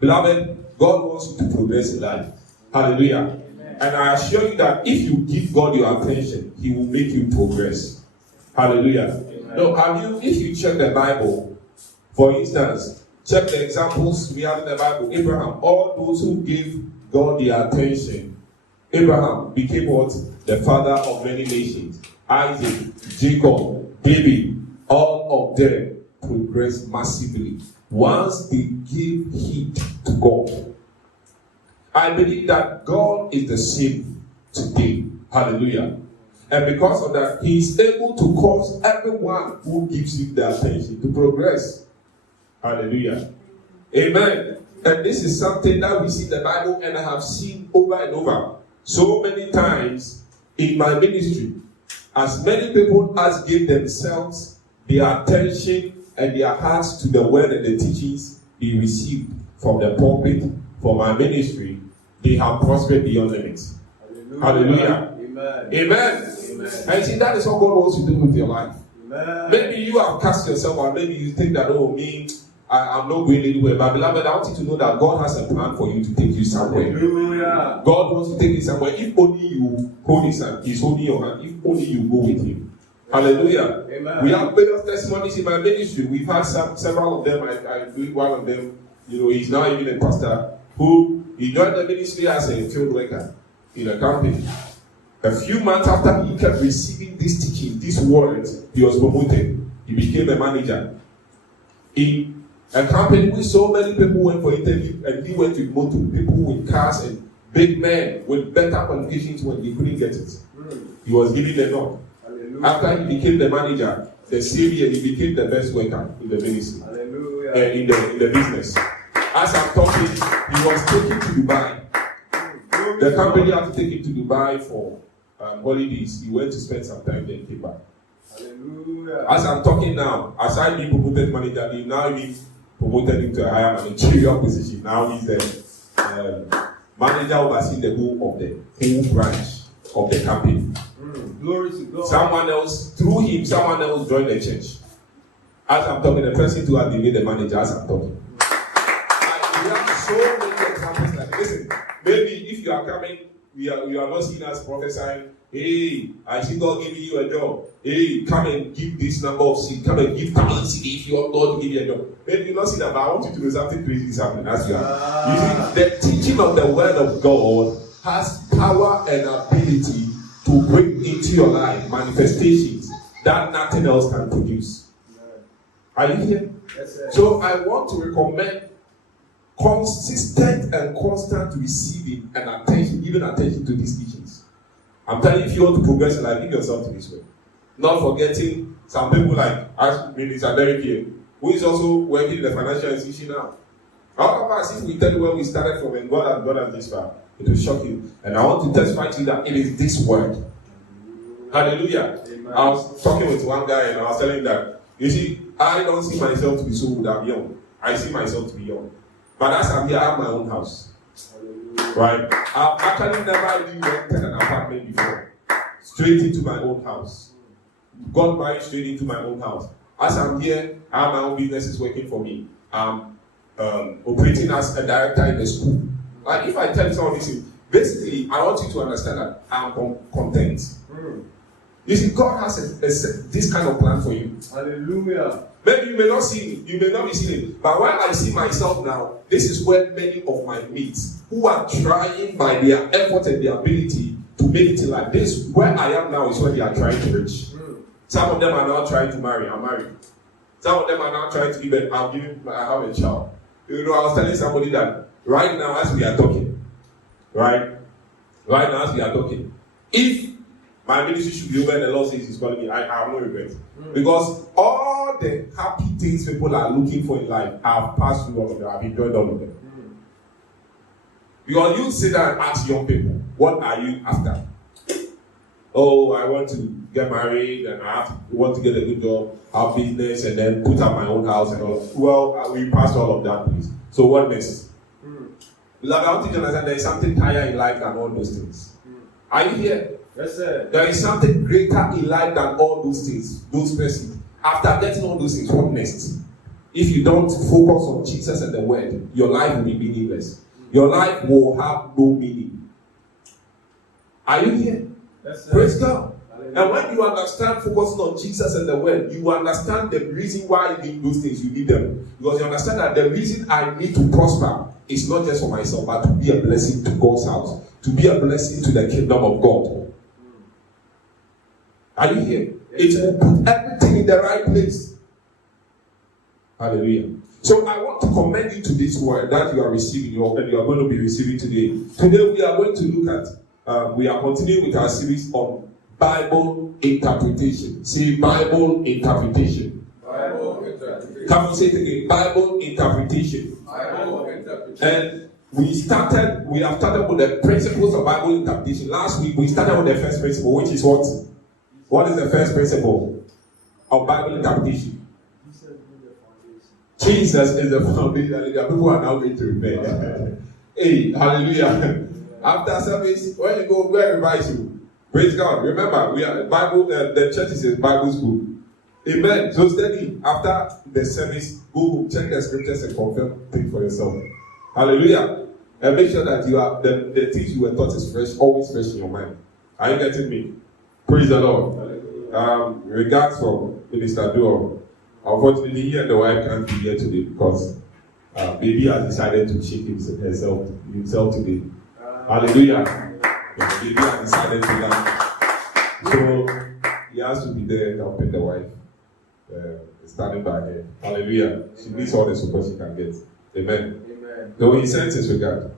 Beloved, God wants you to progress in life. Hallelujah. And I assure you that if you give God your attention, He will make you progress. Hallelujah. No, if you check the Bible, for instance, check the examples we have in the Bible. Abraham, all those who gave God their attention, Abraham became what? The father of many nations. Isaac, Jacob, David, all of them progressed massively once they gave heed to God. I believe that God is the same today. Hallelujah. And because of that, He is able to cause everyone who gives Him the attention to progress. Hallelujah. Amen. And this is something that we see in the Bible and I have seen over and over. So many times in my ministry, as many people as give themselves their attention and their hearts to the word and the teachings they received from the pulpit, from my ministry, they have prospered beyond limits. Hallelujah. Amen. Amen. And see, that is what God wants you to do with your life. Amen. Maybe you have cast yourself, or maybe you think that, oh, I'm not going anywhere. But beloved, I want you to know that God has a plan for you to take you somewhere. Hallelujah. God wants to take you somewhere. If only you hold His hand, He's holding your hand. If only you go with Him. Hallelujah. Amen. We have various testimonies in my ministry. We've had several of them. I do one of them. He's now even a pastor who he joined the ministry as a field worker in a company. A few months after he kept receiving this teaching, this word, he was promoted. He became a manager in a company with so many people went for interview, and he went with motor, people with cars and big men with better qualifications when he couldn't get it. He was given the nod. After he became the manager, the same year he became the best worker in the ministry, in the business. As I'm talking, he was taken to Dubai. The company had to take him to Dubai for holidays. He went to spend some time there and came back. Hallelujah. As I'm talking now, aside being promoted manager, he now is promoted into a higher managerial position. Now he's the manager overseeing the whole branch of the company. Glory to God. Someone else joined the church. As I'm talking, the person too has been made the manager as I'm talking. And we have so many examples like this. Listen, maybe if you are coming, you are not seen as prophesying. Hey, I see God giving you a job. Hey, come and give this number of seed. Come and give 1,000 seed if you want God to give you a job. Maybe you not see that, but I want you to do something crazy is happening as you are. You see, the teaching of the word of God has power and ability to bring into your life manifestations that nothing else can produce. Are you here? Yes, sir. So I want to recommend consistent and constant receiving and attention, giving attention to these teachings. I'm telling you, if you want to progress in life, give yourself to this way. Not forgetting some people like Minister Derek here, who is also working in the financial institution now. All of us, if we tell you where we started from and God has brought us this far, it will shock you. And I want to testify to you that it is this word. Hallelujah. Amen. I was talking with one guy and I was telling him that, you see, I don't see myself to be so old. I'm young. I see myself to be young. But as I'm here, I have my own house. Right? I've actually never even rented an apartment before. Straight into my own house. Got married straight into my own house. As I'm here, I have my own businesses working for me. I'm operating as a director in the school. Like if I tell you some of these things, basically, I want you to understand that I'm content. You see, God has this kind of plan for you. Hallelujah. Maybe you may not see it, you may not be seeing it, but when I see myself now, this is where many of my mates who are trying by their effort and their ability to make it in life. This where I am now is where they are trying to reach. Some of them are now trying to marry. I'm married. Some of them are now trying to give it. I have a child. I was telling somebody that right now as we are talking, if my ministry should be over and the Lord says He's calling me, I have no regret. Because all the happy things people are looking for in life, I have passed through all of them. I've enjoyed all of them. Because you sit down and ask young people, what are you after? Oh, I want to get married and I want to get a good job, have business, and then put up my own house and all. Well, we passed all of that, please. So what next? Beloved, I want you to understand there is something higher in life than all those things. Are you here? Yes, sir. There is something greater in life than all those things, those persons. After getting all those things, what next? if you don't focus on Jesus and the word, your life will be meaningless. Your life will have no meaning. Are you here? Yes, praise God. And when you understand focusing on Jesus and the word, you understand the reason why you need those things, you need them. Because you understand that the reason I need to prosper is not just for myself, but to be a blessing to God's house, to be a blessing to the kingdom of God. Are you here? It will put everything in the right place. Hallelujah. So I want to commend you to this word that you are receiving, and you are going to be receiving today. Today we are going to look at, we are continuing with our series on Bible interpretation. See, Bible interpretation. Bible interpretation. Can we say it again? Bible interpretation. Bible interpretation. And we have started with the principles of Bible interpretation. Last week we started with the first principle, which is what? What is the first principle of Bible interpretation? Jesus is the foundation. People are now going to repent. Hey, hallelujah. After service, when you go and revise you. Praise God. Remember, we are Bible. The church is a Bible school. Amen. So study after the service. Go check the scriptures and confirm things for yourself. Hallelujah. And make sure that you are the things you were taught is fresh, always fresh in your mind. Are you getting me? Praise the Lord. Regards from Minister Duo. Unfortunately, he and the wife can't be here today because baby has decided to shake himself today. Hallelujah. Baby has decided to land. So he has to be there helping the wife, standing by her. Hallelujah. She needs all the support she can get. Amen. Amen. So he sends his regard.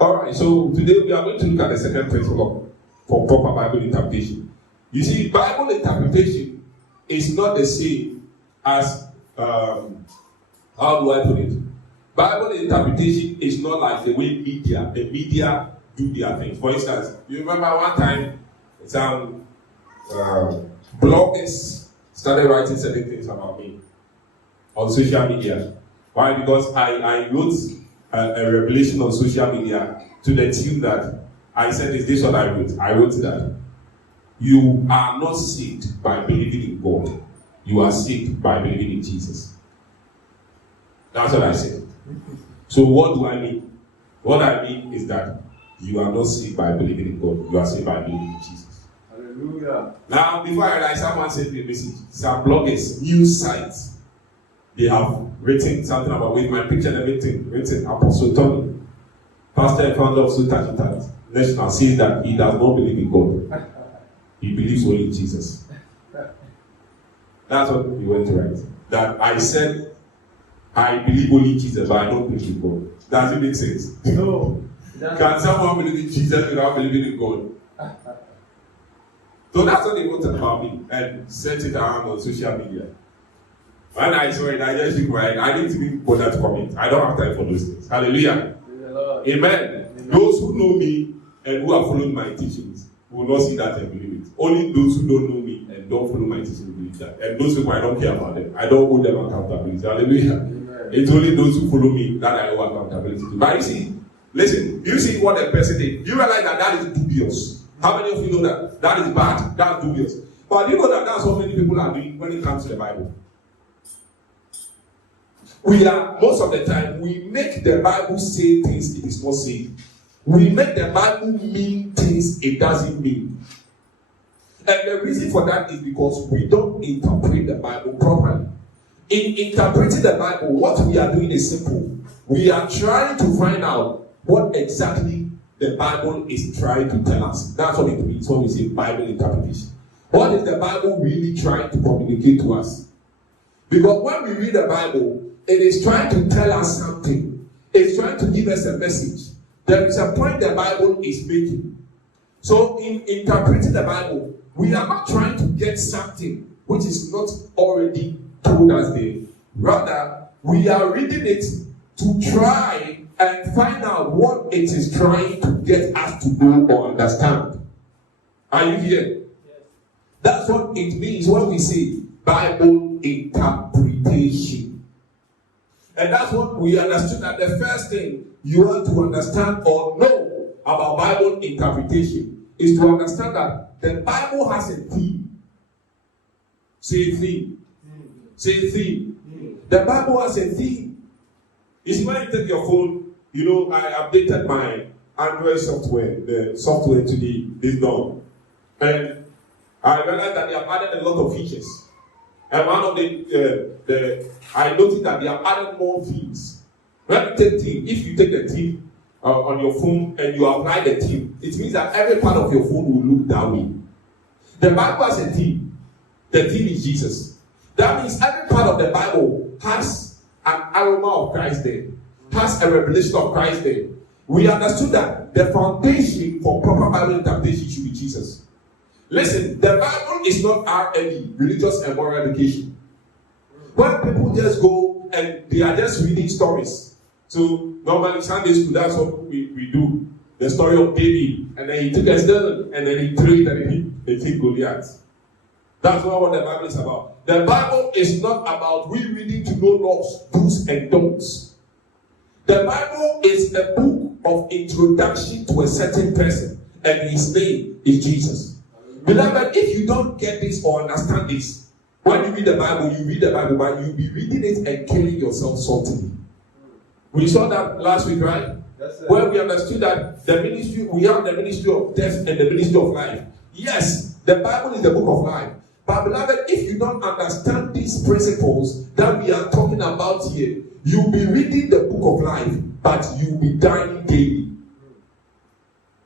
Alright, so today we are going to look at the second principle for proper Bible interpretation. You see, Bible interpretation is not the same as, how do I put it? Bible interpretation is not like the way the media do their things. For instance, you remember one time some bloggers started writing certain things about me on social media. Why? Because I wrote a revelation on social media to the tune that I said, is this what I wrote? I wrote that you are not saved by believing in God. You are saved by believing in Jesus. That's what I said. So what do I mean? What I mean is that you are not saved by believing in God. You are saved by believing in Jesus. Hallelujah. Now, before I write, someone sent me a message. Some bloggers, news sites, they have written something about with my picture and everything. Written Apostle Tony, pastor and founder of Sultan National, says that he does not believe in God. He believes only in Jesus. That's what he went to write. That I said, I believe only in Jesus, but I don't believe in God. Does it make sense? No. Can someone believe in Jesus without believing in God? So that's what they wrote about me and sent it around on social media. When I saw it, I just think, I didn't even bother to comment. I don't have time for those things. Hallelujah. Amen. Amen. Those who know me and who have followed my teachings will not see that and believe it. Only those who don't know me and don't follow my teaching will believe that. And those people, I don't care about them. I don't owe them accountability. Hallelujah. Amen. It's only those who follow me that I owe accountability to. But you see, listen, you see what the person did. You realize that is dubious. How many of you know that? That is bad. That's dubious. But you know that that's what many people are doing when it comes to the Bible. Most of the time, we make the Bible say things it is not saying. We make the Bible mean things it doesn't mean. And the reason for that is because we don't interpret the Bible properly. In interpreting the Bible, what we are doing is simple. We are trying to find out what exactly the Bible is trying to tell us. That's what it means when we say Bible interpretation. What is the Bible really trying to communicate to us? Because when we read the Bible, it is trying to tell us something. It's trying to give us a message. There is a point the Bible is making. So in interpreting the Bible, we are not trying to get something which is not already told us there. Rather, we are reading it to try and find out what it is trying to get us to know or understand. Are you here? Yes. That's what it means when we say Bible interpretation. And that's what we understood, that the first thing you want to understand or know about Bible interpretation is to understand that the Bible has a theme. Say theme. Say theme. The Bible has a theme. You see, when you take your phone, you know, I updated my Android software, the software today, this dawn. And I realized that they have added a lot of features. And one of I noticed that they have added more themes. When you take theme, if you take the theme on your phone and you apply the theme, it means that every part of your phone will look that way. The Bible has a theme. The theme is Jesus. That means every part of the Bible has an aroma of Christ there, has a revelation of Christ there. We understood that the foundation for proper Bible interpretation should be Jesus. Listen, the Bible is not RME, religious and moral education. When people just go and they are just reading stories. So normally Sunday school, that's what we do. The story of David, and then he took a stone and then he threw it and he killed Goliath. That's not what the Bible is about. The Bible is not about reading to know laws, do's and don'ts. The Bible is a book of introduction to a certain person, and his name is Jesus. Beloved, if you don't get this or understand this, when you read the Bible, but you'll be reading it and killing yourself saltily. We saw that last week, right? Yes, where we understood that the ministry, we have the ministry of death and the ministry of life. Yes, the Bible is the book of life. But beloved, if you don't understand these principles that we are talking about here, you'll be reading the book of life, but you'll be dying daily.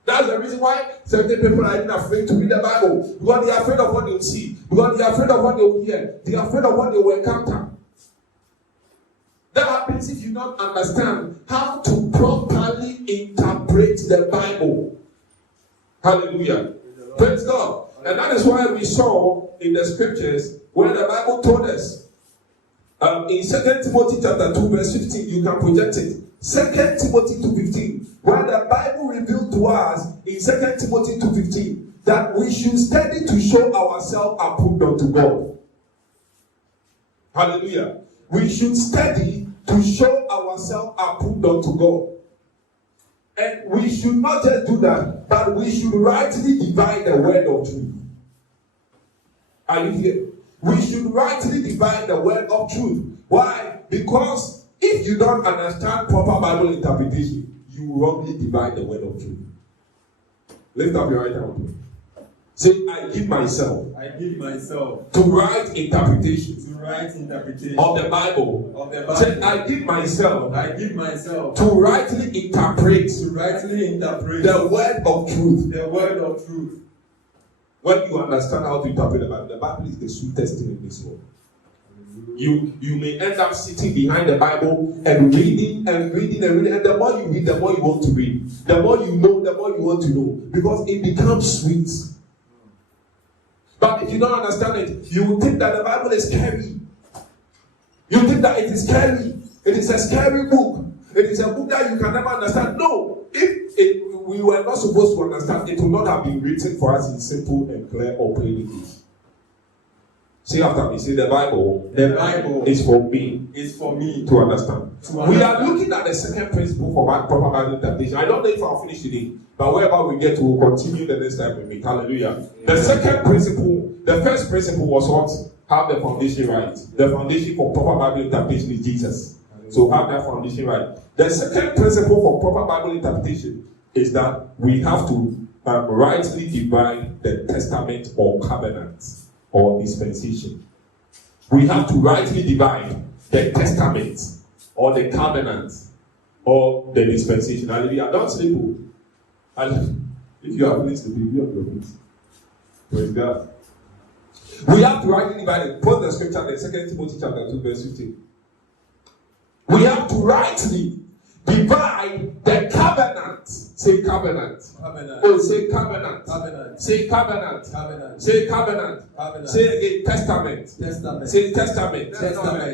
That's the reason why certain people are even afraid to read the Bible. Because they are afraid of what they'll see. Because they are afraid of what they'll hear. They are afraid of what they will encounter. That happens if you don't understand how to properly interpret the Bible. Hallelujah. Praise God. And that is why we saw in the scriptures where the Bible told us in 2 Timothy chapter 2 verse 15, you can project it. 2 Timothy 2:15, where the Bible revealed to us in 2 Timothy 2:15 that we should study to show ourselves approved unto God. Hallelujah. We should study to show ourselves approved unto God. And we should not just do that, but we should rightly divide the word of truth. Are you here? We should rightly divide the word of truth. Why? Because if you don't understand proper Bible interpretation, you wrongly divide the word of truth. Lift up your right hand. Say, I give myself to right interpretation of the Bible. Say, I give myself to rightly interpret the word of truth. When you understand how to interpret the Bible is the sweetest thing in this world. You may end up sitting behind the Bible and reading, and the more you read, the more you want to read. The more you know, the more you want to know. Because it becomes sweet. But if you don't understand it, you will think that the Bible is scary. You think that it is scary. It is a scary book. It is a book that you can never understand. No. If we were not supposed to understand, it would not have been written for us in simple and clear or plain English. Say after me, say the Bible is for me to understand. We are looking at the second principle for proper Bible interpretation. I don't know if I'll finish today, but wherever we get to, we'll continue the next time with me. Hallelujah. The second principle, the first principle was what? Have the foundation right. The foundation for proper Bible interpretation is Jesus. So have that foundation right. The second principle for proper Bible interpretation is that we have to rightly divide the testament or covenant or dispensation. We have to rightly divide the testament or the covenant or the dispensation. Hallelujah. Don't sleep. If you are pleased to be on your feet. Praise God. We have to rightly divide it. Put the scripture in 2 Timothy chapter 2 verse 15. We have to rightly divide the covenant. Say covenant. Oh, say covenant. Say covenant. Say covenant. Say again testament. Say testament.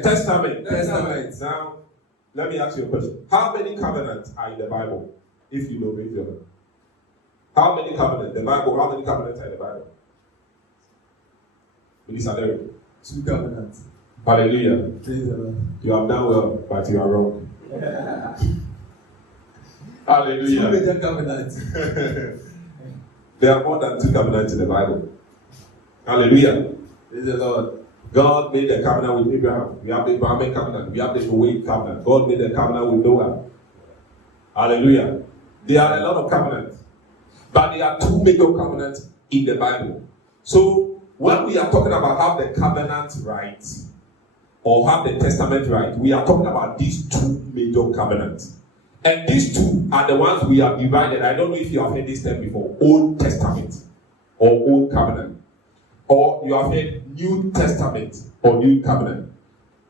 Testament. Now, let me ask you a question. How many covenants are in the Bible? If you know, raise your hand. How many covenants? The Bible. How many covenants are in the Bible? Minister Derek. 2 covenants. Hallelujah. You have done well, but you are wrong. Hallelujah. 2 major covenants. There are more than 2 covenants in the Bible. Hallelujah. Praise the Lord. God made a covenant with Abraham. We have the Abrahamic covenant. We have the Noahic covenant. God made a covenant with Noah. Hallelujah. There are a lot of covenants. But there are two major covenants in the Bible. So when we are talking about have the covenant right or have the testament right, we are talking about these two major covenants. And these two are the ones we have divided. I don't know if you have heard this term before. Old Testament or Old Covenant. Or you have heard New Testament or New Covenant.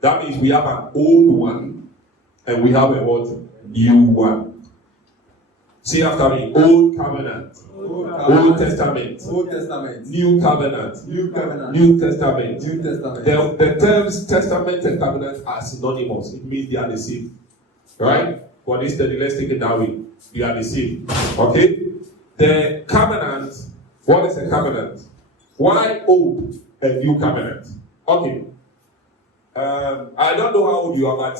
That means we have an old one and we have a what? New one. Say after me. Old Covenant. Old Testament. Old Testament. New Covenant. New Covenant. New Testament. New Testament. The terms Testament and Covenant are synonymous. It means they are the same. Right? For this study, let's take it that way. They are the same. Okay? The covenant, what is a covenant? Why old and new covenant? Okay. I don't know how old you are, but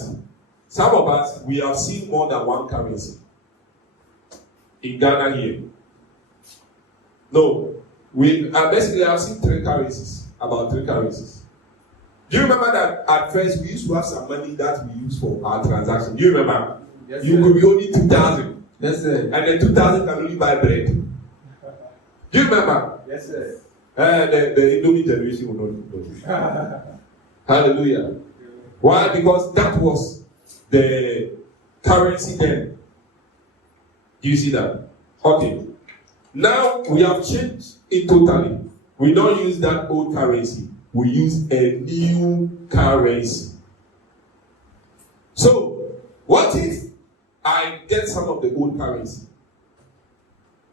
some of us, we have seen more than one currency. In Ghana here. No. We basically have seen about three currencies. Do you remember that at first we used to have some money that we use for our transaction? Do you remember? Yes, you could be only 2,000. Yes, sir. And the 2,000 can only buy bread. Do you remember? Yes, sir. The Indomie generation will not know. Hallelujah. Why? Because that was the currency then. Do you see that? Okay. Now we have changed it totally. We don't use that old currency. We use a new currency. So, what if I get some of the old currency?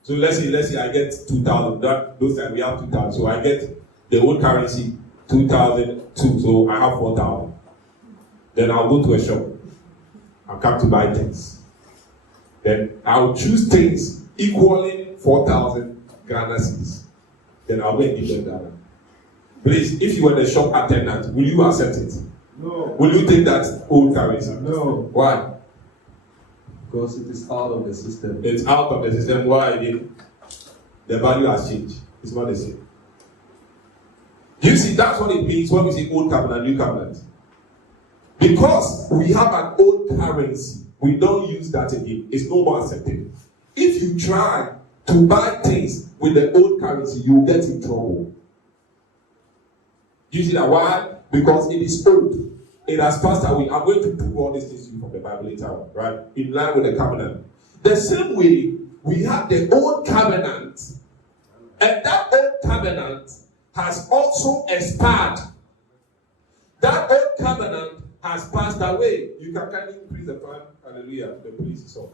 So let's say I get 2,000. Those times we have 2,000. So I get the old currency 2,002. So I have 4,000. Then I'll go to a shop. I'll come to buy things. Then I'll choose things equaling 4,000 Ghana cedis. Then I'll go and give them that. Please, if you were the shop attendant, will you accept it? No. Will you take that old currency? No. Why? Because it is out of the system. It's out of the system. Why? The value has changed. It's not the same. You see, that's what it means when we say old covenant, new covenant. Because we have an old currency, we don't use that again. It's no more accepted. If you try to buy things with the old currency, you will get in trouble. You see that? Why? Because it is old. It has passed away. I'm going to prove all these things to you from the Bible later on, right? In line with the covenant. The same way, we have the old covenant. And that old covenant has also expired. That old covenant has passed away. You can kindly increase the fan. Hallelujah. The police is on.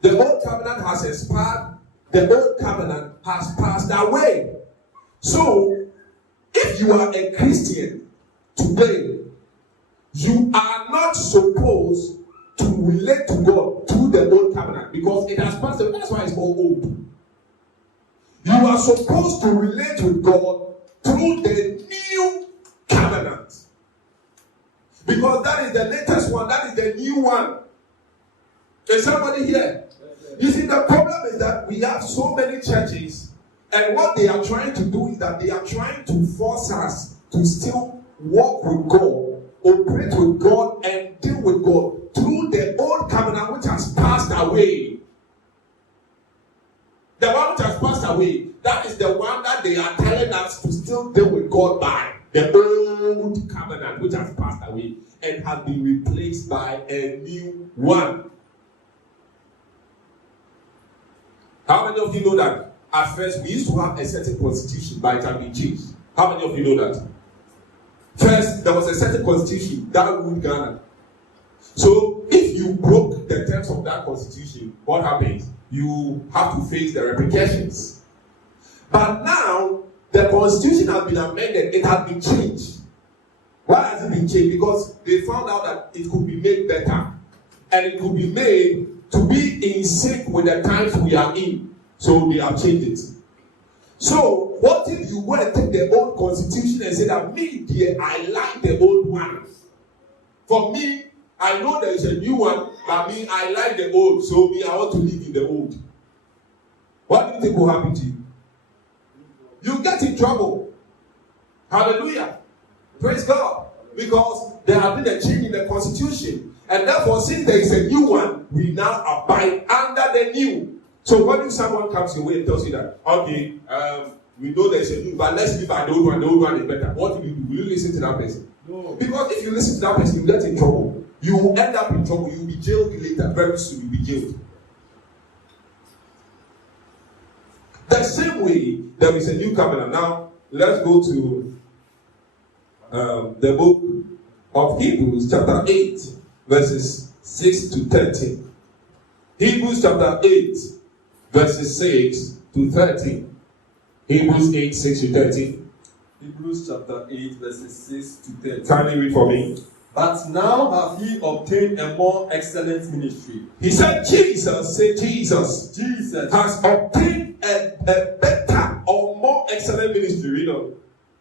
The old covenant has expired. The old covenant has passed away. So, if you are a Christian today, you are not supposed to relate to God through the old covenant because it has passed away. That's why it's called old. You are supposed to relate with God through the new covenant. Because that is the latest one. That is the new one. Is somebody here? You see, the problem is that we have so many churches, and what they are trying to do is that they are trying to force us to still walk with God, operate with God, and deal with God through the old covenant which has passed away. The one which has passed away, that is the one that they are telling us to still deal with God by. The old covenant which has passed away and has been replaced by a new one. How many of you know that at first we used to have a certain constitution, but it had been changed? How many of you know that? First, there was a certain constitution that ruled Ghana. So, if you broke the terms of that constitution, what happens? You have to face the repercussions. But now, the constitution has been amended. It has been changed. Why has it been changed? Because they found out that it could be made better. And it could be made to be in sync with the times we are in. So, they have changed it. So, what if you want to take the old constitution and say that me, dear, I like the old one. For me, I know there is a new one, but me, I like the old. So me, I want to live in the old. What do you think will happen to you? You get in trouble. Hallelujah. Praise God. Because there has been a change in the constitution. And therefore, since there is a new one, we now abide under the new. So when someone comes your way and tells you that, okay, we know there is a new, but let's live by the old one is better. What will you do? Will you listen to that person? No. Because if you listen to that person, you get in trouble. You will end up in trouble. You will be jailed later. Very soon, you will be jailed. The same way, there is a new covenant. Now, let's go to the book of Hebrews, chapter 8, verses 6 to 13. Hebrews chapter 8, verses 6 to 13. Hebrews 8, 6 to 13. Hebrews chapter 8, verses 6 to 13. Kindly read for me. But now have ye obtained a more excellent ministry. He said, Jesus, say Jesus. Jesus has obtained a better or more excellent ministry, you know.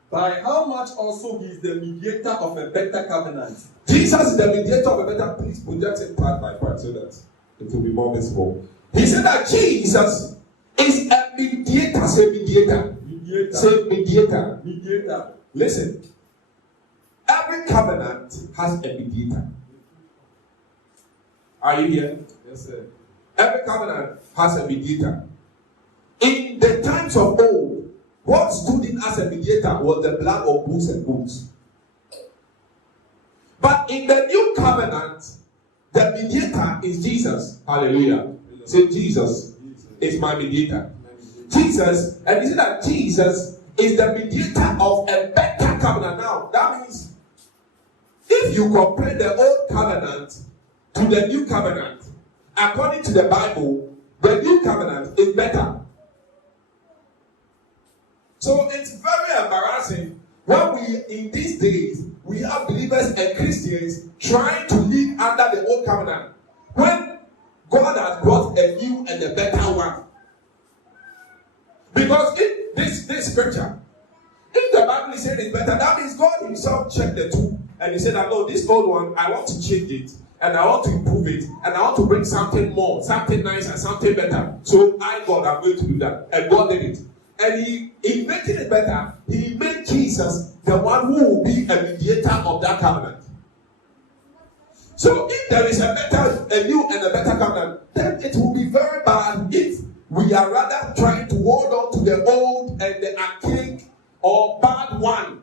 By how much also he is the mediator of a better covenant. Jesus is the mediator of a better. Please project it part by part so that it will be more visible. He said that Jesus is a mediator. Say mediator. Mediator. Say mediator. Mediator. Listen. Every covenant has a mediator. Are you here? Yes, sir. Every covenant has a mediator. In the times of old, what stood in as a mediator was the blood of bulls and goats. But in the new covenant, the mediator is Jesus. Hallelujah. Say Jesus is my mediator. Jesus, and you see that Jesus is the mediator of a better covenant. Now, that means if you compare the old covenant to the new covenant, according to the Bible, the new covenant is better. So it's very embarrassing when we, in these days, we have believers and Christians trying to live under the old covenant when God has brought a new and a better one. Because in this scripture, if the Bible is saying it's better, that means God himself checked the two and he said that no, this old one, I want to change it and I want to improve it and I want to bring something more, something nice and something better. So God, I'm going to do that. And God did it. And in making it better, he made Jesus the one who will be a mediator of that covenant. So if there is a new and a better covenant, then it will be very bad if we are rather trying to hold on to the old and the archaic or bad one.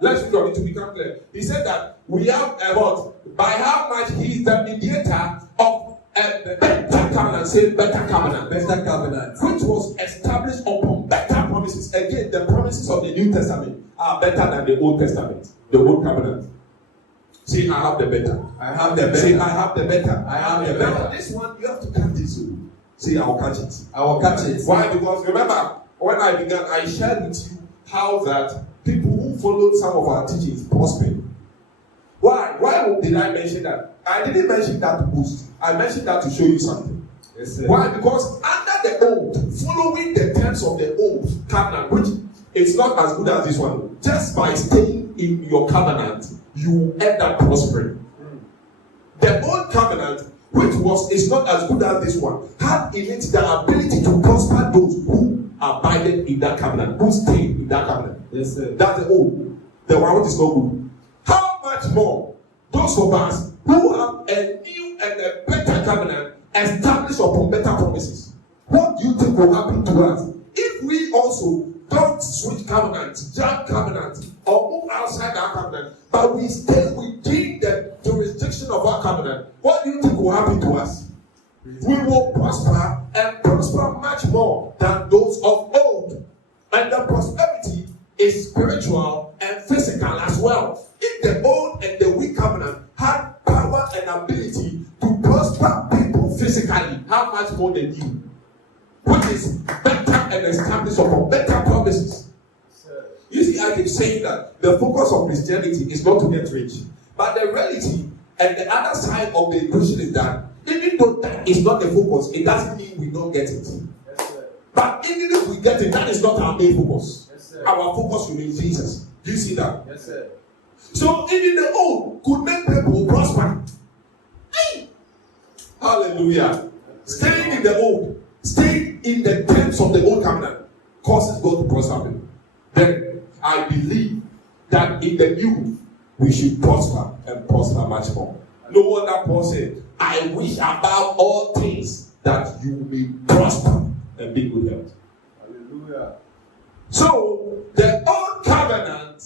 Let's read on it to become clear. He said that we have what? By how much he is the mediator of a better covenant. Say better covenant. Better covenant. Which was established upon better promises. Again, the promises of the New Testament are better than the Old Testament. The Old Covenant. Say, I have the better. I have the better. Say, I have the better. I have the better. Now, this one, you have to catch this. Say, I will catch it. I will catch it. Why? Because remember, when I began, I shared with you how that people who followed some of our teachings prospered. Why? Why did I mention that? I didn't mention that to boost. I mentioned that to show you something. Yes, sir. Why? Because under the old, following the terms of the old covenant, which is not as good as this one, just by staying in your covenant, you end up prospering. The old covenant, which is not as good as this one, had in it the ability to prosper those who abided in that covenant, who stayed in that covenant. Yes, sir. That's the old. The one which is not good. How much more those of us who have a new and a better covenant established upon better promises? What do you think will happen to us if we also don't switch covenants, jump covenants, or move outside our covenant, but we stay within the jurisdiction of our covenant? What do you think will happen to us? We will prosper and prosper much more than those of old. And the prosperity is spiritual and physical as well. If the old and the weak covenant had power and ability to prosper people physically, how much more than you? Which is better and established upon better promises. You see, I keep saying that the focus of Christianity is not to get rich. But the reality and the other side of the equation is that even though that is not the focus, it doesn't mean we don't get it. Yes, sir. But even if we get it, that is not our main focus. Yes, sir. Our focus remains Jesus. Do you see that? Yes, sir. So even the old could make people prosper. Hey! Hallelujah. Staying in the old, staying in the terms of the old covenant, causes God to prosper people. Then I believe that in the new we should prosper and prosper much more. No wonder Paul said, I wish above all things that you may prosper and be good health. Hallelujah. So the old covenant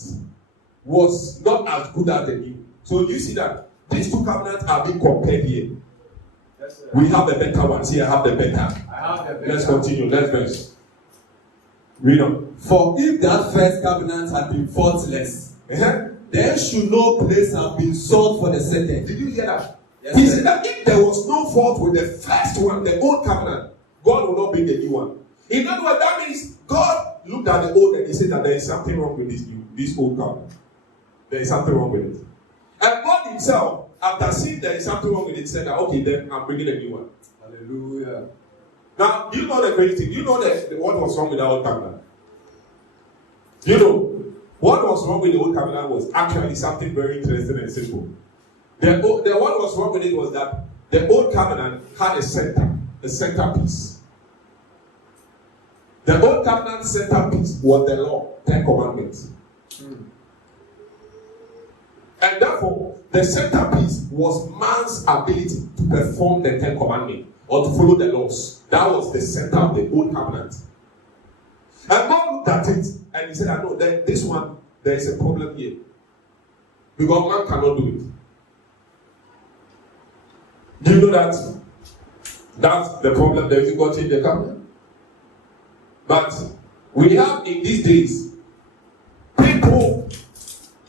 was not as good as the new. So you see that these two covenants are being compared here. Yes, sir. We have the better ones here. I have the better. I have the better. Let's continue. Let's verse. Read on. For if that first covenant had been faultless, then should no place have been sought for the second. Did you hear that? Yes, He sir. said that if there was no fault with the first one, the old covenant, God will not bring the new one. In other words, that means God looked at the old and he said that there is something wrong with this old covenant. There is something wrong with it. And God himself, after seeing there is something wrong with it, said that, okay, then I'm bringing a new one. Hallelujah. Now, you know the crazy thing. You know what was wrong with the old covenant. You know, what was wrong with the old covenant was actually something very interesting and simple. The what was wrong with it was that the old covenant had a centerpiece. The old covenant centerpiece was the law, 10 commandments. And therefore, the centerpiece was man's ability to perform the 10 commandments or to follow the laws. That was the center of the old covenant. And God looked at it and he said, I know that this one, there is a problem here. Because man cannot do it. Do you know that? That's the problem. There is God change the covenant. But we have in these days people,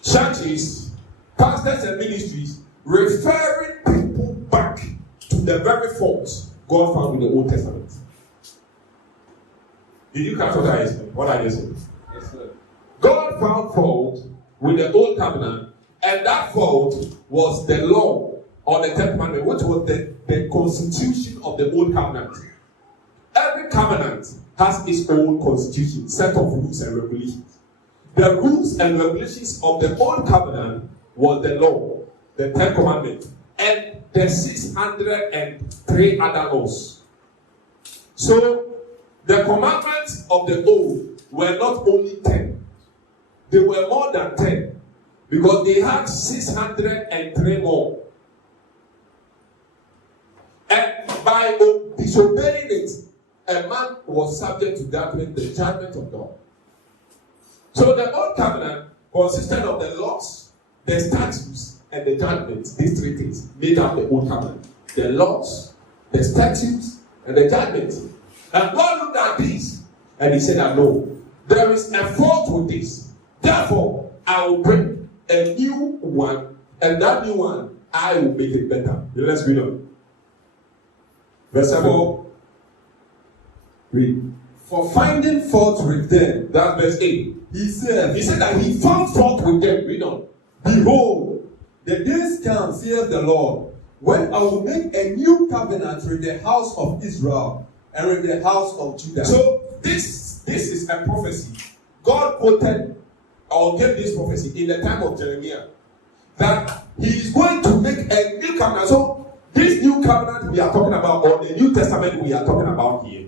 churches, pastors and ministries referring people back to the very faults God found in the Old Testament. Did you catch what I said? What I just said? Yes, sir. God found fault with the Old Covenant, and that fault was the law or the 10th commandment, which was the constitution of the Old Covenant. Every covenant has its own constitution, set of rules and regulations. The rules and regulations of the Old Covenant was the law, the 10th commandment, and the 603 other laws. So, the commandments of the old were not only 10, they were more than 10, because they had 603 more. And by disobeying it, a man was subject to judgment, the judgment of God. So the old covenant consisted of the laws, the statutes, and the judgments. These three things made up the old covenant. The laws, the statutes, and the judgments. And God looked at this and he said, I know there is a fault with this. Therefore, I will bring a new one, and that new one, I will make it better. Let's read on. Verse 7. Read. For finding fault with them, That's verse 8. he said that he found fault with them. Read on. Behold, the days come, saith the Lord, when I will make a new covenant with the house of Israel and with the house of Judah. So this is a prophecy. God quoted or gave this prophecy in the time of Jeremiah that he is going to make a new covenant. So this new covenant we are talking about, or the New Testament we are talking about here,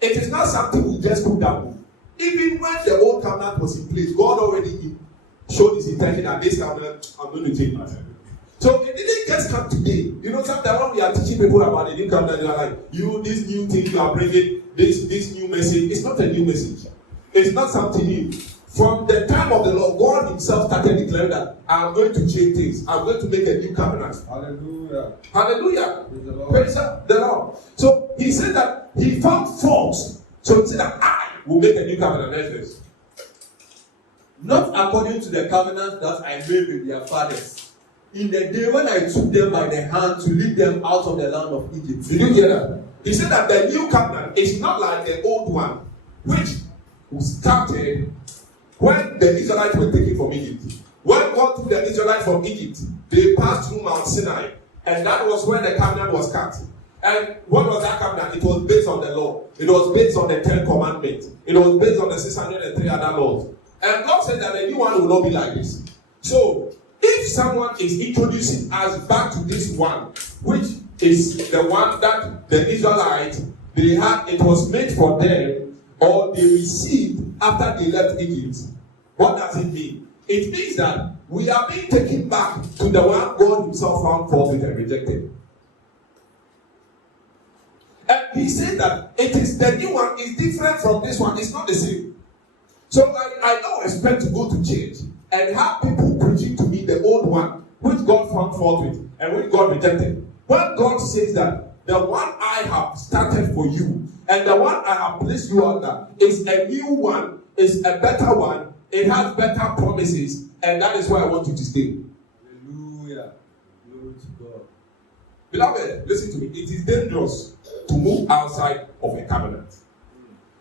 it is not something we just put down. Even when the old covenant was in place, God already showed his intention that this covenant, I'm going to change it. So it didn't just come today. You know, sometimes when we are teaching people about the new covenant, they are like, this new thing you are bringing, this new message. It's not a new message. It's not something new. From the time of the Lord, God himself started declaring that I'm going to change things. I'm going to make a new covenant. Hallelujah. Hallelujah. Praise the Lord. Praise the Lord. So he said that he found faults. So he said that I will make a new covenant. Next verse. Not according to the covenant that I made with their fathers, in the day when I took them by the hand to lead them out of the land of Egypt. Did you hear that? He said that the new covenant is not like the old one, which started when the Israelites were taken from Egypt. When God took the Israelites from Egypt, they passed through Mount Sinai, and that was when the covenant was cut. And what was that covenant? It was based on the law. It was based on the 10 commandments. It was based on the 603 other laws. And God said that the new one will not be like this. So, if someone is introducing us back to this one, which is the one that the Israelites, they had, it was made for them, or they received after they left Egypt, what does it mean? it means that we are being taken back to the one God himself found fault with and rejected. And he said that it is the new one is different from this one. It's not the same. So I don't expect to go to church and have people preaching to me the old one, which God found fault with and which God rejected. When God says that the one I have started for you and the one I have placed you under is a new one, is a better one, it has better promises, and that is where I want you to stay. Hallelujah. Glory to God. Beloved, listen to me. It is dangerous to move outside of a covenant.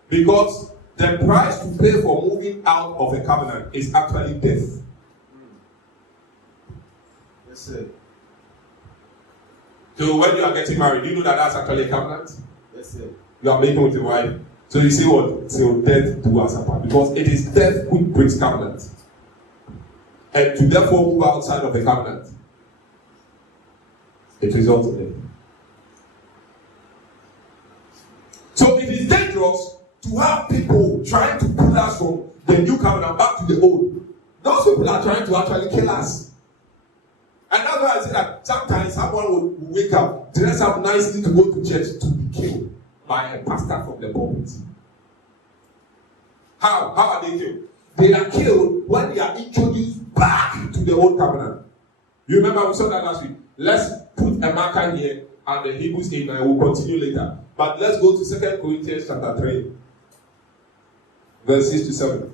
Because the price to pay for moving out of a covenant is actually death. Yes, sir. So when you are getting married, do you know that that's actually a covenant? Yes, sir. You are making with your wife. So you see what? Till death do us apart. Because it is death who breaks covenant. And to therefore move outside of a covenant, it results in death. So it is dangerous to have people trying to pull us from the new covenant back to the old. Those people are trying to actually kill us. And that's why I say that sometimes someone will wake up, dress up nicely to go to church to be killed by a pastor from the pulpit. How are they killed? They are killed when they are introduced back to the old covenant. You remember we saw that last week. Let's put a marker here and the Hebrews 8 and we'll continue later. But let's go to 2 Corinthians chapter 3, verse 6 to 7.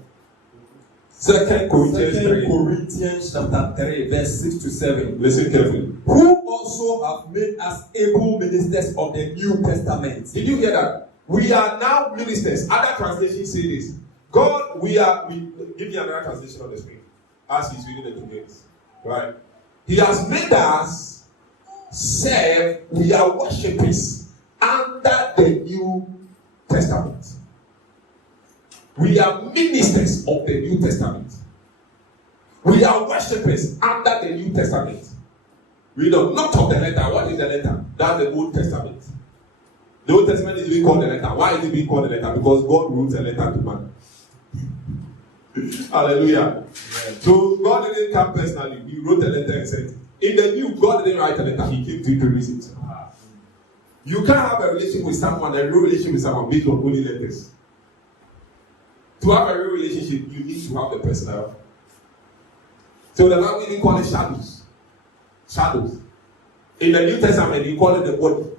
2 Corinthians chapter 3, verse 6 to 7. Listen carefully. Who also have made us able ministers of the New Testament. Did you hear that? We are now ministers. Other translations say this. God, we give me another translation on the screen as he's reading the 2 minutes. Right? He has made us serve, we are worshippers under the New Testament. We are ministers of the New Testament. We are worshippers under the New Testament. We don't not of the letter. What is the letter? That's the Old Testament. The Old Testament is being called the letter. Why is it being called the letter? Because God wrote a letter to man. Hallelujah. Yeah. So God didn't come personally. He wrote a letter and said, in the new, God didn't write a letter. He came to introduce it. You can't have a relationship with someone, a real relationship with someone based on only letters. To have a real relationship, you need to have the personality. So the Bible even call it shadows. Shadows. In the New Testament, he called it the body.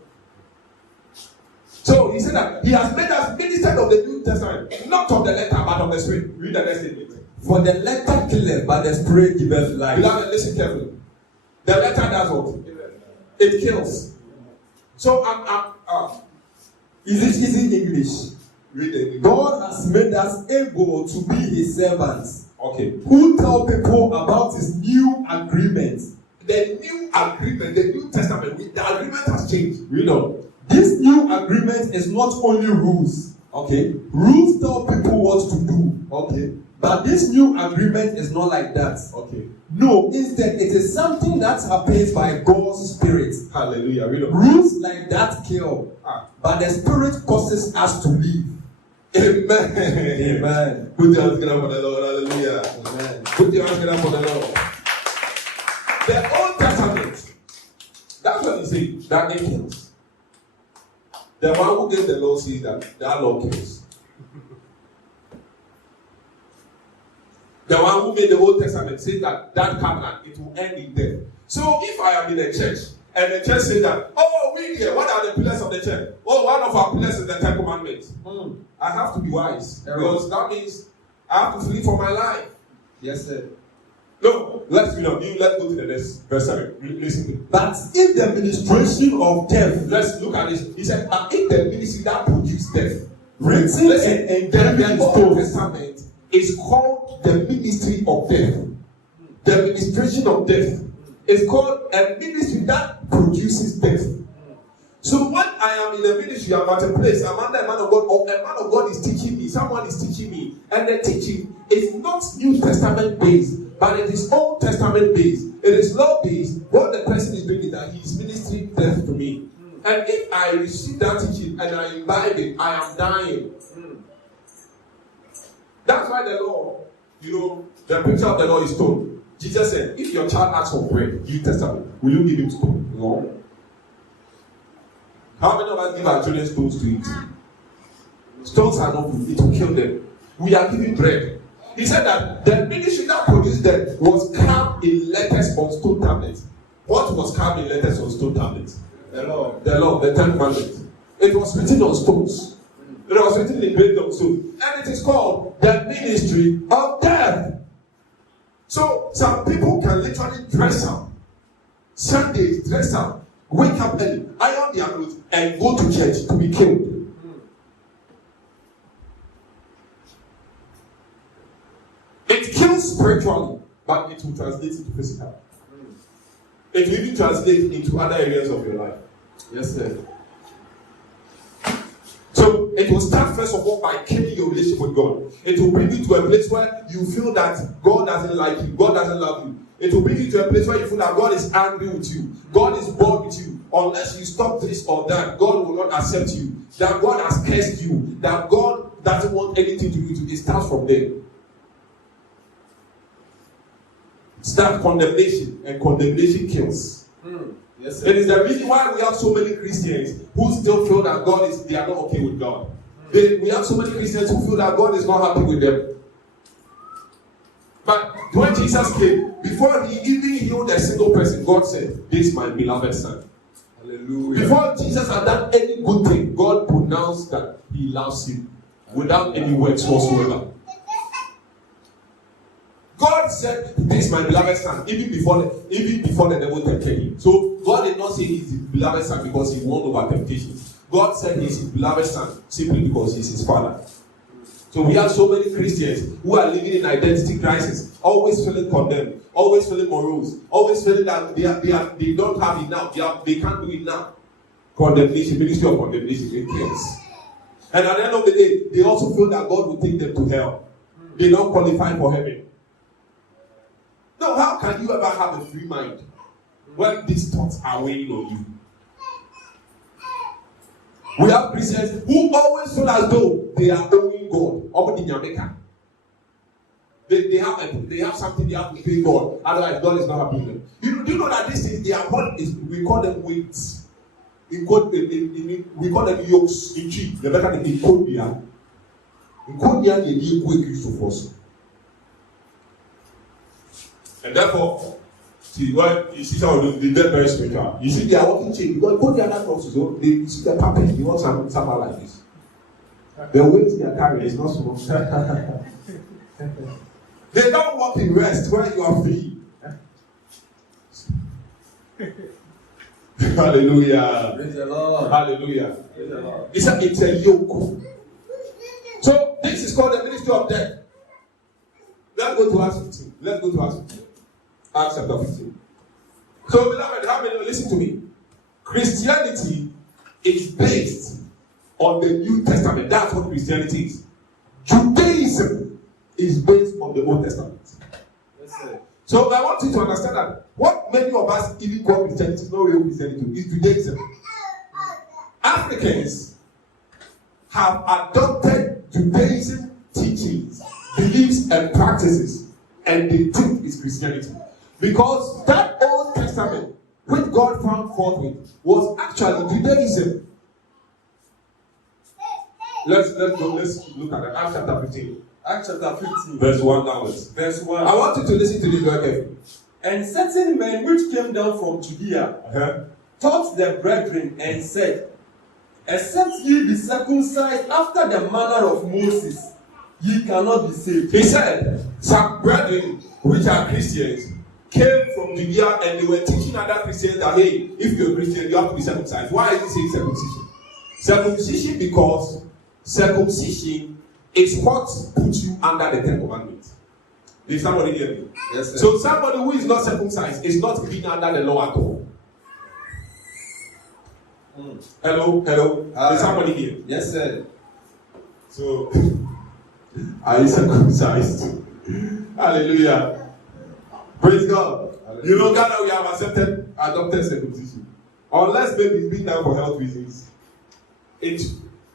So he said that he has made us ministers of the New Testament, not of the letter, but of the spirit. Read the next statement. For the letter killeth, but the spirit giveth life. Beloved, listen carefully. The letter does what? It kills. So is it easy English? Read it. God has made us able to be his servants. Okay. Who tell people about his new agreement. The new agreement, the New Testament, the agreement has changed. Read on. This new agreement is not only rules. Okay. Rules tell people what to do. Okay. But this new agreement is not like that. Okay. No, instead, it is something that happens by God's Spirit. Hallelujah. Read on. Rules like that kill. But the Spirit causes us to live. Amen. Amen. Put your hands together for the Lord. Hallelujah. Amen. Put your hands together for the Lord. The Old Testament, that's what he said, that it kills. The one who gave the law says that law kills. The one who made the Old Testament says that covenant, it will end in death. So if I am in a church, and the church says that, oh, we here, what are the pillars of the church? Oh, one of our pillars is the 10 commandments. I have to be wise. Because that means I have to flee for my life. Yes, sir. No, let's go to the next verse 7. Listen to me. But if the ministration of death, let's look at this. He said, but if the ministry that produced death, written and the Old Testament is called the ministry of death. The ministration of death is called a ministry that produces death. So when I am in a ministry, I'm at a place, I'm under a man of God, or a man of God is teaching me, someone is teaching me, and the teaching is not New Testament based, but it is Old Testament based. It is law based. What the person is doing is that he is ministering death to me. And if I receive that teaching and I imbibe it, I am dying. That's why the law, the picture of the Lord is stone. Jesus said, if your child asks for bread, New Testament, will you give him stone? No. How many of us give our children stones to eat? Stones are not food, it will kill them. We are giving bread. He said that the ministry that produced them was carved in letters on stone tablets. What was carved in letters on stone tablets? The law, the 10 commandments. It was written on stones. It was written in engraved on stones. And it is called the ministry of death. So some people can literally dress up. Sundays, dress up, wake up early, iron their clothes, and go to church to be killed. It kills spiritually, but it will translate into physical. It will even translate into other areas of your life. Yes, sir. So it will start first of all by killing your relationship with God. It will bring you to a place where you feel that God doesn't like you, God doesn't love you. It will bring you to a place where you feel that God is angry with you, God is bored with you. Unless you stop this or that, God will not accept you. That God has cursed you, that God doesn't want anything to do with you. It starts from there. Start condemnation, and condemnation kills. Yes, sir. It is the reason why we have so many Christians who still feel that they are not okay with God. We have so many Christians who feel that God is not happy with them. But when Jesus came, before he even healed a single person, God said, "This is my beloved son." Hallelujah. Before Jesus had done any good thing, God pronounced that he loves him without any words whatsoever. God said, "This is my beloved son," even before the devil tempted him. So God did not say he's his beloved son because he won over temptation. God said he's his beloved son simply because he's his father. So we have so many Christians who are living in identity crisis, always feeling condemned, always feeling morose, always feeling that they don't have enough, they can't do enough. Condemnation, ministry of condemnation, it kills. And at the end of the day, they also feel that God will take them to hell. They don't qualify for heaven. No, how can you ever have a free mind when these thoughts are weighing on you? We have Christians who always feel as though they are owing God. They have something they have to pay God, otherwise God is not happy with them. Do you know that this is we call them weights. We call them yokes in tree. The better than in Kodia. In Kodia, they need to force. And therefore, you see some of them, they're very spiritual. You see, they are walking chain. Because go the other crosses, you see the puppet, you want someone like this. The weight they are carrying is not small. They don't walk in rest where you are free. Hallelujah. Praise the Lord. Hallelujah. Praise the Lord. It's a yoke. So, this is called the ministry of death. Let's go to Acts 15. Acts chapter 15. So, beloved, how many listen to me? Christianity is based on the New Testament. That's what Christianity is. Judaism is based on the Old Testament. Yes, sir. So, I want you to understand that what many of us even call Christianity is not real Christianity, is Judaism. Africans have adopted Judaism teachings, beliefs, and practices, and they think it's Christianity. Because that Old Testament, which God found fault with, was actually Judaism. Let's look at it. Acts chapter 15. Acts chapter 15. Verse 1 downwards. Verse 1. I want you to listen to this very carefully. And certain men which came down from Judea taught the brethren and said, except ye be circumcised after the manner of Moses, ye cannot be saved. He said, some brethren which are Christians came from Judea and they were teaching other Christians that, hey, if you're a Christian, you have to be circumcised. Why is he saying circumcision? Circumcision because circumcision is what puts you under the 10 commandments. Did somebody hear me? Yes, sir. So somebody who is not circumcised is not being under the law at all. Hello. Did somebody hear? Yes, sir. So, are you circumcised? Hallelujah. Praise God. Hallelujah. You know, Ghana, we have adopted circumcision. Unless maybe it's being done for health reasons.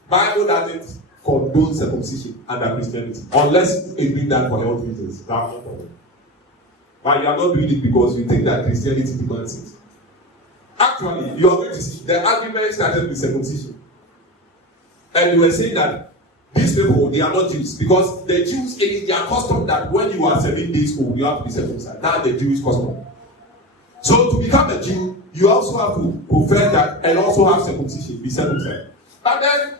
Bible doesn't condone circumcision under Christianity. Unless it's been done for health reasons. That's no problem. But you are not doing it because you think that Christianity demands it. Actually, you are going to see the argument started with circumcision. And you were saying that these people, they are not Jews. Because the Jews, it is their custom that when you are 7 days old, you have to be circumcised. That's the Jewish custom. So to become a Jew, you also have to profess that and also have circumcision, be circumcised. But then,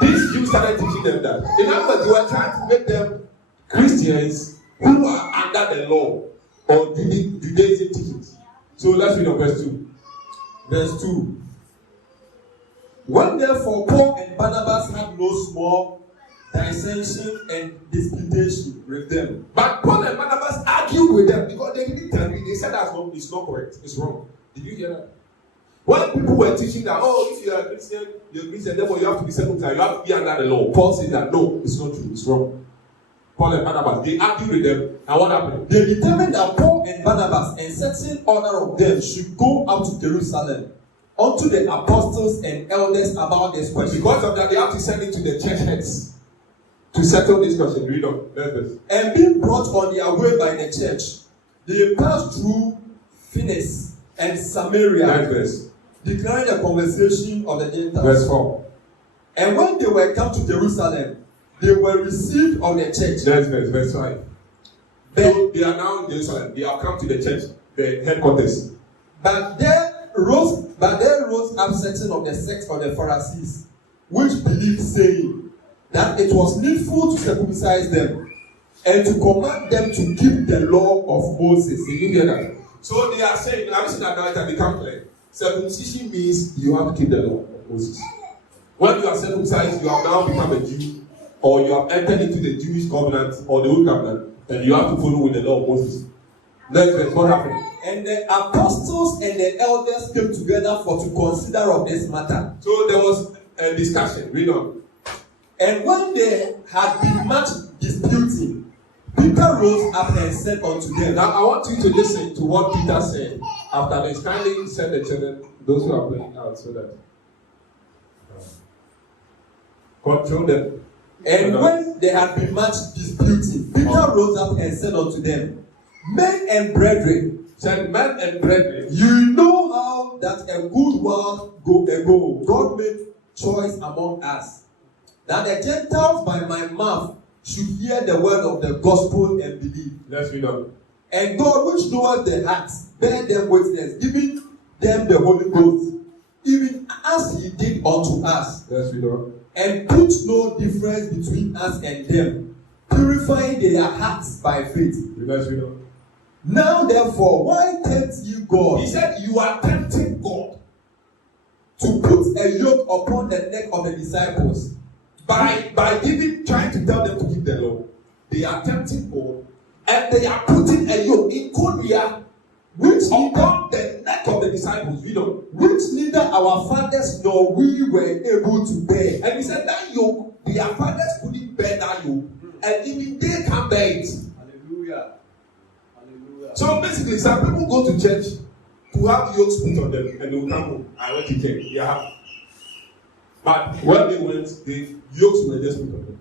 these Jews started teaching them that. In other words, they were trying to make them Christians who are under the law or Judaism teachings. So let's read on verse 2. Verse 2. When therefore Paul and Barnabas had no small dissension and disputation with them. But Paul and Barnabas argued with them because they didn't agree. They said that it's not correct. It's wrong. Did you hear that? When people were teaching that, if you are a Christian, you're a Christian, therefore you have to be circumcised, you have to be under the law. Paul said that, no, it's not true. It's wrong. Paul and Barnabas, they argued with them. And what happened? They determined that Paul and Barnabas and certain other of them should go up to Jerusalem unto the apostles and elders about this question. Because of that, they have to send it to the church heads to settle this question. Read on. And being brought on their way by the church, they passed through Phoenix and Samaria, declaring the conversation of the Gentiles. Verse 4. And when they were come to Jerusalem, they were received of the church. Verse 5. So they are now in Jerusalem. They have come to the church, the headquarters. But there rose up certain of the sect of the Pharisees, which believed, saying that it was needful to circumcise them and to command them to keep the law of Moses. Did you hear that? So they are saying, now listen that now it has become clear. Circumcision means you have to keep the law of Moses. When you are circumcised, you have now become a Jew, or you have entered into the Jewish covenant or the old covenant, and you have to follow with the law of Moses. Next verse, what happened? And the apostles and the elders came together for to consider of this matter. So there was a discussion. Read on. And when they had been much disputing, Peter rose up and said unto them. Now I want you to listen to what Peter said after this. Kindly send the children, those who are playing out, so that control them. And when they had been much disputing, Peter rose up and said unto them, Men and brethren, you know how that a good while ago God made choice among us, that the Gentiles by my mouth should hear the word of the gospel and believe. Let's read on. And God, which knoweth the hearts, bear them witness, giving them the Holy Ghost, even as he did unto us. Let's read on. And put no difference between us and them, purifying their hearts by faith. Let's read on. Now therefore, why tempt ye God? He said, you are tempting God to put a yoke upon the neck of the disciples. By trying to tell them to keep the law. They are tempting God, and they are putting a yoke in Korea, which upon the neck of the disciples, which neither our fathers nor we were able to bear. And he said that yoke, their fathers couldn't bear that yoke, and even they can't bear it. Hallelujah. Hallelujah. So basically, some people go to church to have yokes put on them, and they will come home. I went to church. Yeah. But when they went, the yokes were just put on them.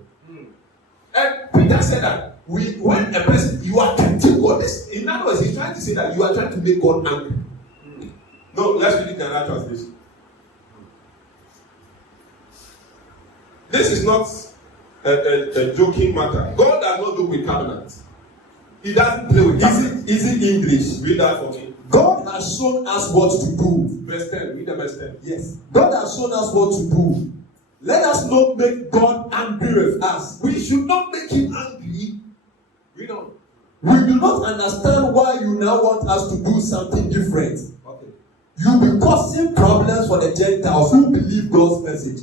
And Peter said that when a person, you are tempting God. In other words, he's trying to say that you are trying to make God angry. No, let's read it in another translation. This is not a joking matter. God does not joke with covenant. He doesn't play with covenant. Easy English. Read that for me. God has shown us what to do. Verse 10. Read the verse 10. Yes. God has shown us what to do. Let us not make God angry with us. We should not make him angry. Read on. We do not understand why you now want us to do something different. Okay. You'll be causing problems for the Gentiles who believe God's message.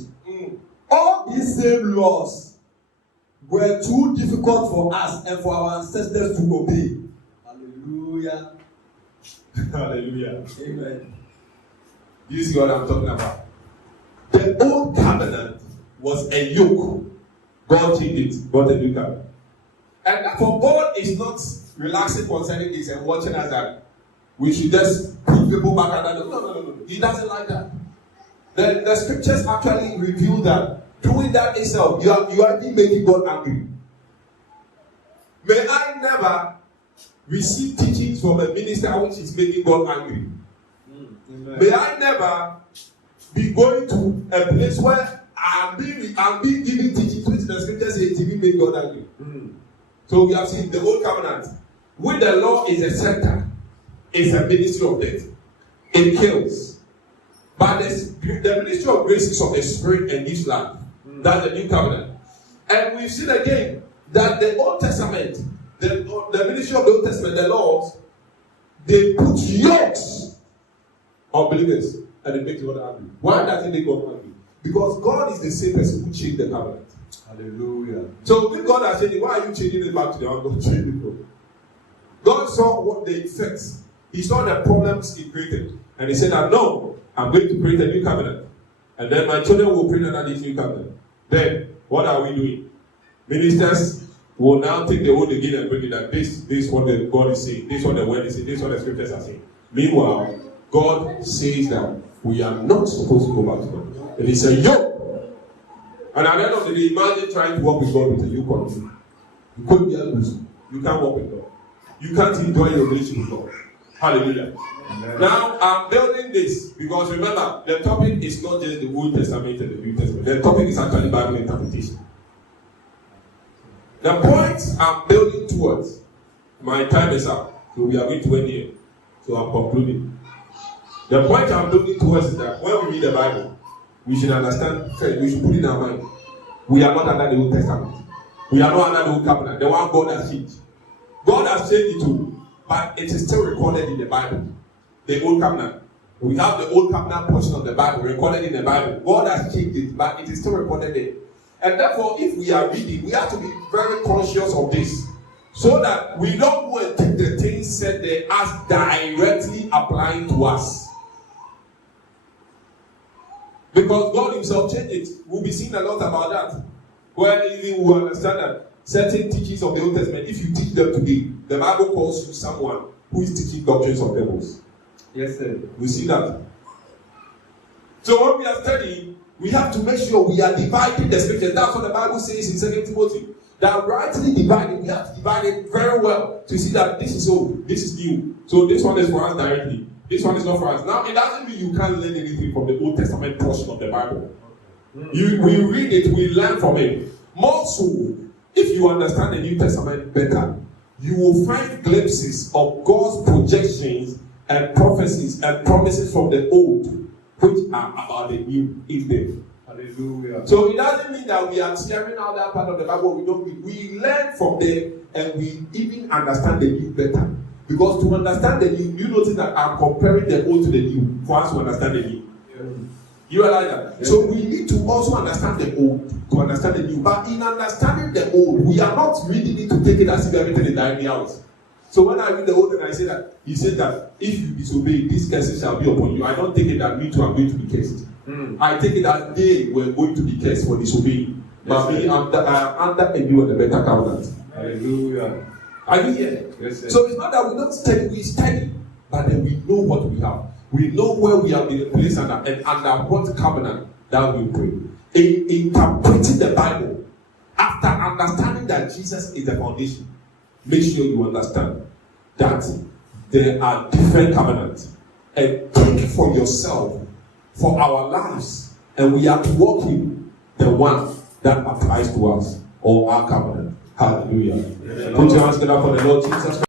All these same laws were too difficult for us and for our ancestors to obey. Hallelujah. Hallelujah. Amen. Do you see what I'm talking about? The old covenant was a yoke. God changed it. God a new covenant. And therefore, God is not relaxing concerning this and watching us that we should just put people back under. No. He doesn't like that. The scriptures actually reveal that doing that itself, you are even making God angry. May I never receive teachings from a minister which is making God angry. May I never be going to a place where I'm being given teachings which the scriptures say it will make God angry. So we have seen the old covenant, where the law is a center, it's a ministry of death. It kills. But the ministry of grace is of the spirit and gives life. That's the new covenant. And we've seen again that the Old Testament, the ministry of the Old Testament, the laws, they put yokes on believers and it makes God angry. Why does it make God angry? Because God is the same person who changed the covenant. Hallelujah. So if God has changed it, why are you changing it back to the old? God saw what the effects. He saw the problems he created. And he said that no, I'm going to create a new covenant. And then my children will pray under this new covenant. Then, what are we doing? Ministers will now take the old again and bring it that this is what God is saying. This is what the word is saying. This is what the scriptures are saying. Meanwhile, God says that we are not supposed to go back to God. It is a yoke. And at the end of the day, imagine trying to walk with God with a yoke on you. You couldn't be able. You can't walk with God. You can't enjoy your relationship with God. Hallelujah. Amen. Now, I'm building this because remember, the topic is not just the Old Testament and the New Testament. The topic is actually Bible interpretation. The point I'm building towards, my time is up. So we are going to end here. So I'm concluding. The point I'm building towards is that when we read the Bible, we should understand, we should put in our mind, we are not under the Old Testament. We are not under the Old Covenant. The one God has changed. God has changed it too, but it is still recorded in the Bible. The Old Covenant. We have the Old Covenant portion of the Bible recorded in the Bible. God has changed it, but it is still recorded there. And therefore, if we are reading, we have to be very conscious of this, so that we don't go and take the things said there as directly applying to us. Because God himself changed it. We'll be seeing a lot about that. Where even we understand that certain teachings of the Old Testament, if you teach them today, the Bible calls you someone who is teaching doctrines of devils. Yes, sir. We see that. So when we are studying, we have to make sure we are dividing the scriptures. That's what the Bible says in 2 Timothy. That rightly dividing, we have to divide it very well to see that this is old, this is new. So this one is for us directly. This one is not for us. Now, it doesn't mean you can't learn anything from the Old Testament portion of the Bible. We read it, we learn from it. More so, if you understand the New Testament better, you will find glimpses of God's projections and prophecies and promises from the old, which are about the new in them. Hallelujah. So it doesn't mean that we are tearing out that part of the Bible. We don't read. We learn from them and we even understand the new better. Because to understand the new, you notice that I'm comparing the old to the new for us to understand the new. Yeah. You realize that? Yeah. So we need to also understand the old to understand the new. But in understanding the old, we are not reading it to take it as if everything is dying out. So when I read the old and I say that, he said that if you disobey, this curse shall be upon you. I don't take it that me too are going to be cursed. I take it that they were going to be cursed for disobeying. But me, I'm under a new and a better covenant. Hallelujah. Are you here? Yes, so it's not that we don't study, we study, but then we know what we have. We know where we have been placed under and under what covenant that we pray. In interpreting the Bible, after understanding that Jesus is the foundation, make sure you understand that there are different covenants. And take for yourself for our lives. And we are to walk in the one that applies to us or our covenant. Hallelujah. Put your hands together for the Lord Jesus.